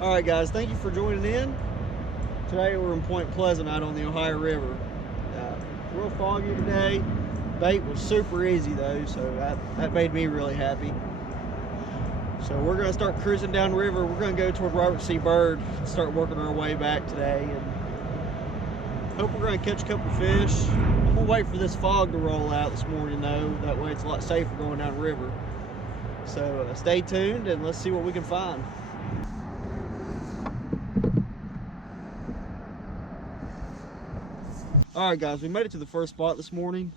All right, guys, thank you for joining in. Today we're in Point Pleasant out on the Ohio River. Real foggy today. Bait was super easy though, so that made me really happy. So we're gonna start cruising down the river. We're gonna go toward Robert C. Byrd and start working our way back today, and hope we're gonna catch a couple fish. I'm gonna wait for this fog to roll out this morning though. That way it's a lot safer going down the river. So stay tuned and let's see what we can find. All right, guys, we made it to the first spot this morning.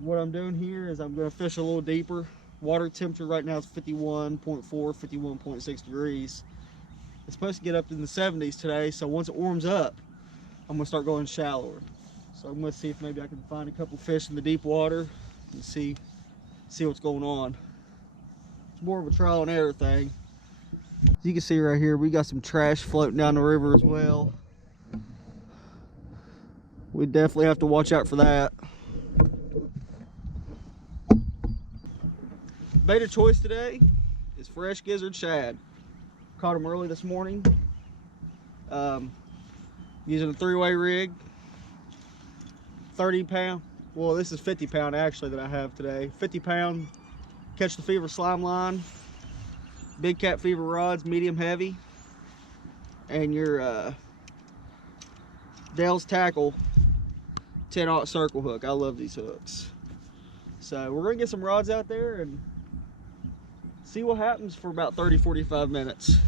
What I'm doing here is I'm going to fish a little deeper. Water temperature right now is 51.4, 51.6 degrees. It's supposed to get up in the 70s today, so once it warms up, I'm going to start going shallower. So I'm going to see if maybe I can find a couple fish in the deep water and see what's going on. It's more of a trial and error thing. As you can see right here, we got some trash floating down the river as well. We definitely have to watch out for that. Bait of choice today is fresh gizzard shad. Caught them early this morning. Using a 3-way rig. 30 pound, well this is 50 pound actually that I have today. 50 pound Catch the Fever slime line. Big Cat Fever rods, medium heavy. And your Dale's Tackle 10-aught circle hook. I love these hooks. So we're gonna get some rods out there and see what happens for about 30-45 minutes.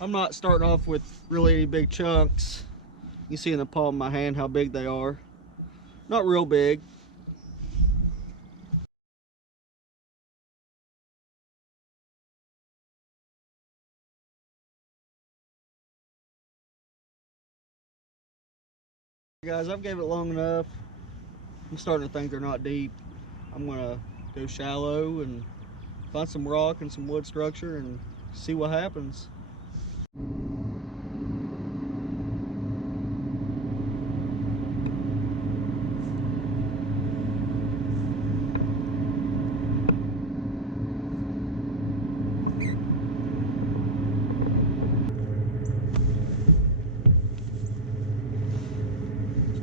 I'm not starting off with really any big chunks. You see in the palm of my hand how big they are. Not real big. Guys, I've gave it long enough. I'm starting to think they're not deep. I'm gonna go shallow and find some rock and some wood structure and see what happens.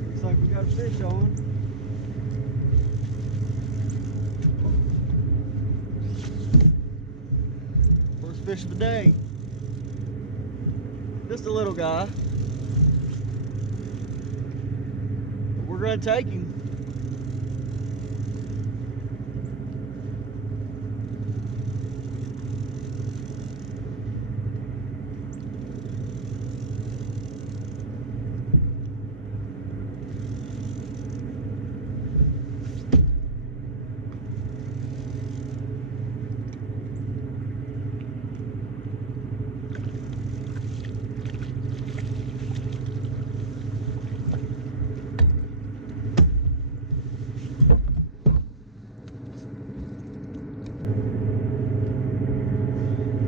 Looks like we got a fish on. First fish of the day. Just a little guy. But we're gonna take him.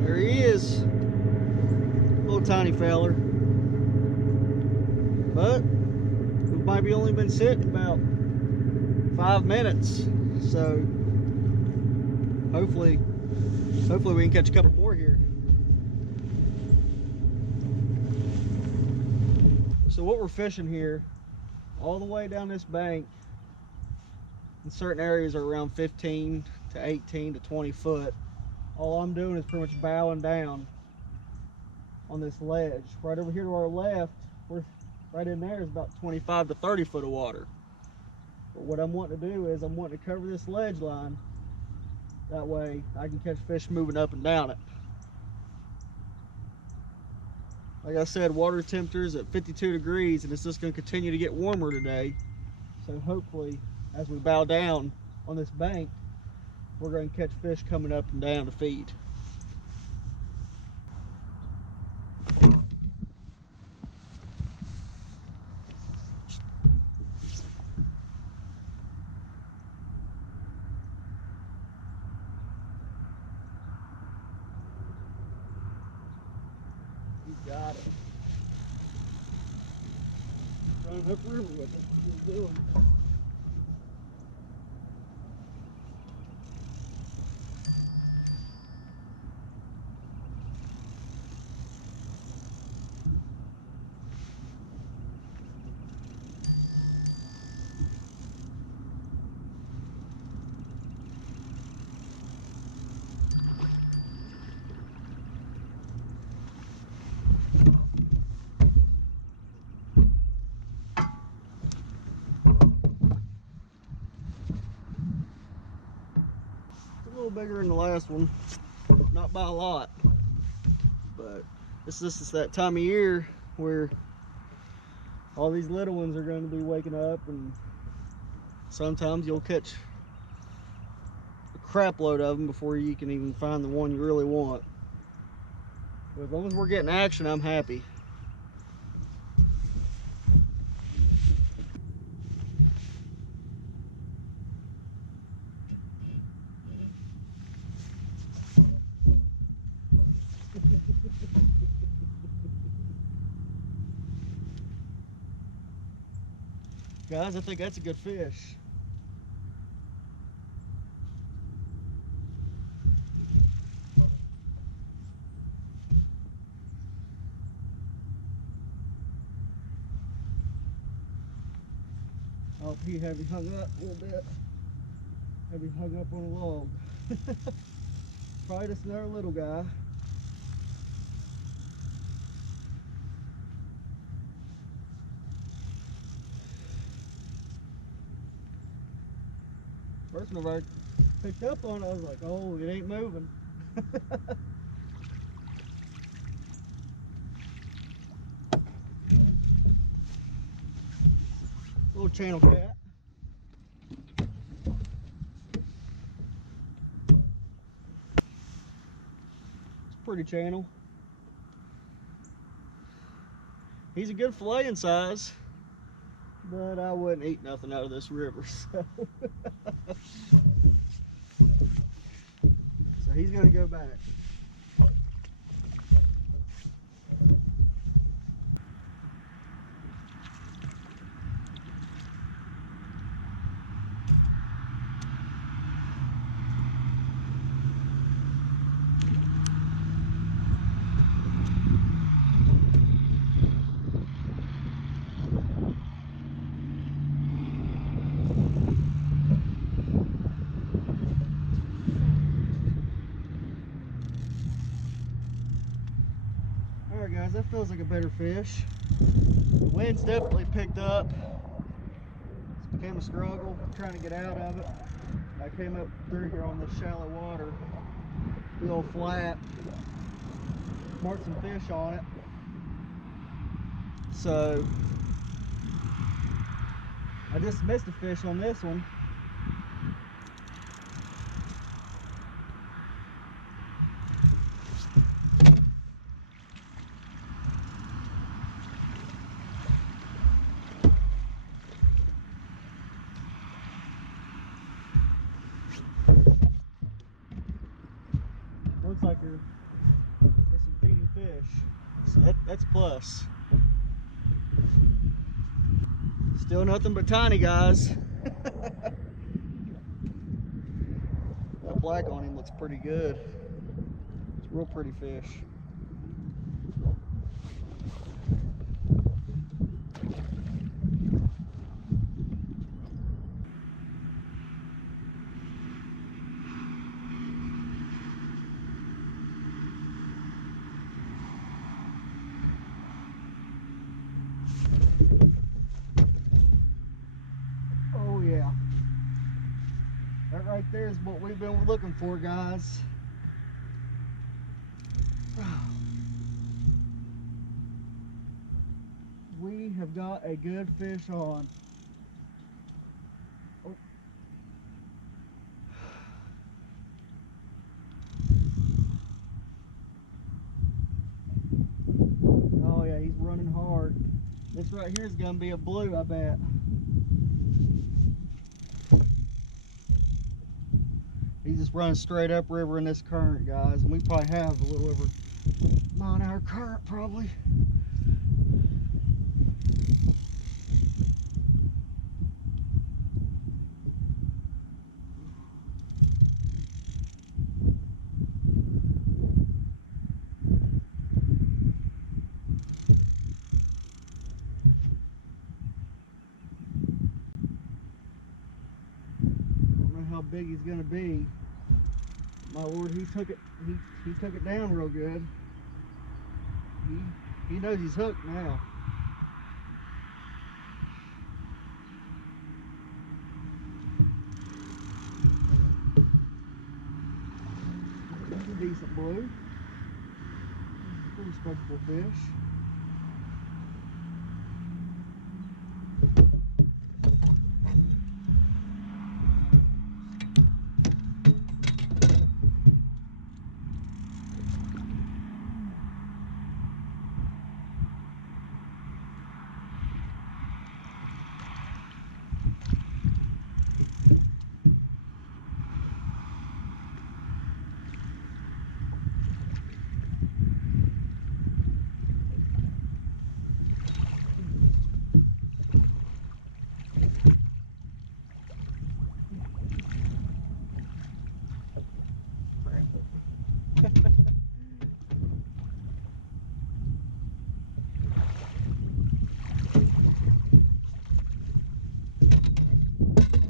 There he is. Little tiny feller. But we might be only been sitting about 5 minutes. So hopefully we can catch a couple more here. So what we're fishing here, all the way down this bank, in certain areas are around 15 to 18 to 20 foot. All I'm doing is pretty much bowing down on this ledge. Right over here to our left, right in there is about 25 to 30 foot of water. But what I'm wanting to do is I'm wanting to cover this ledge line. That way I can catch fish moving up and down it. Like I said, water temperature is at 52 degrees and it's just going to continue to get warmer today. So hopefully as we bow down on this bank, we're going to catch fish coming up and down to feed. You got it. Running upriver with it. What are you doing? little bigger than the last one, not by a lot, but this is that time of year where all these little ones are going to be waking up, and sometimes you'll catch a crap load of them before you can even find the one you really want. But as long as we're getting action, I'm happy. Guys, I think that's a good fish. Oh, he had me hung up a little bit. Had me hung up on a log. Probably just another little guy. First one I picked up on it, I was like, oh, it ain't moving. Little channel cat. It's a pretty channel. He's a good filleting size, but I wouldn't eat nothing out of this river, so. So he's gonna go back. Alright guys, that feels like a better fish. The wind's definitely picked up. It's became a struggle trying to get out of it. I came up through here on this shallow water, big old flat, marked some fish on it. So I just missed a fish on this one. Looks like there's some feeding fish, so that's a plus. Still nothing but tiny guys. That black on him looks pretty good. It's a real pretty fish. Oh yeah. That right there is what we've been looking for, guys. We have got a good fish on. Oh. Oh yeah, he's running hard. This right here is gonna be a blue, I bet. He's just running straight up river in this current, guys, and we probably have a little over 9-hour current, probably. How big he's gonna be. My lord, he took it down real good. He knows he's hooked now. decent blue. Pretty respectable fish.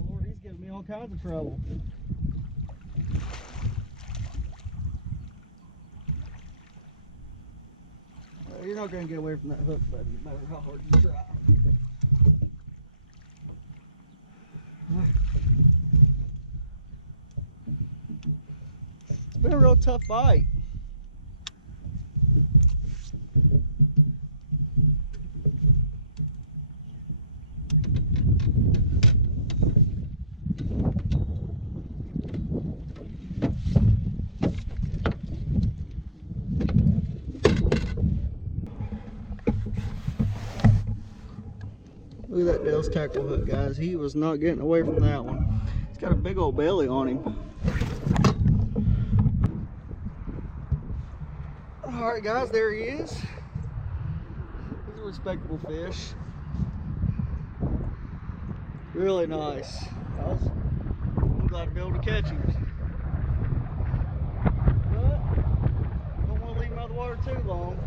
Lord, he's giving me all kinds of trouble. You're not going to get away from that hook, buddy, no matter how hard you try. It's been a real tough bite. Look at that Dale's tackle hook, guys. He was not getting away from that one. He's got a big old belly on him. Alright guys, there he is. He's a respectable fish. Really nice. I'm glad to be able to catch him. But don't want to leave him out of the water too long.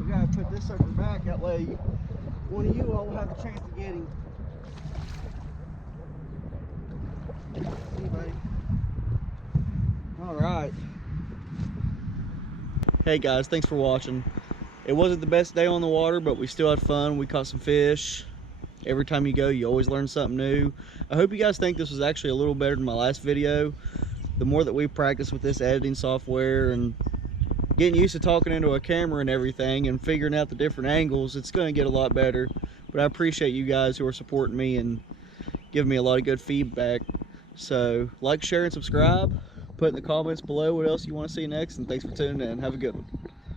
We gotta put this sucker back, that way one of you all will have a chance to get him. See, buddy. Alright. Hey guys, thanks for watching. It wasn't the best day on the water, but we still had fun. We caught some fish. Every time you go, you always learn something new. I hope you guys think this was actually a little better than my last video. The more that we practice with this editing software and getting used to talking into a camera and everything and figuring out the different angles, it's going to get a lot better. But I appreciate you guys who are supporting me and giving me a lot of good feedback. So like, share, and subscribe. Put in the comments below what else you want to see next, and thanks for tuning in. Have a good one.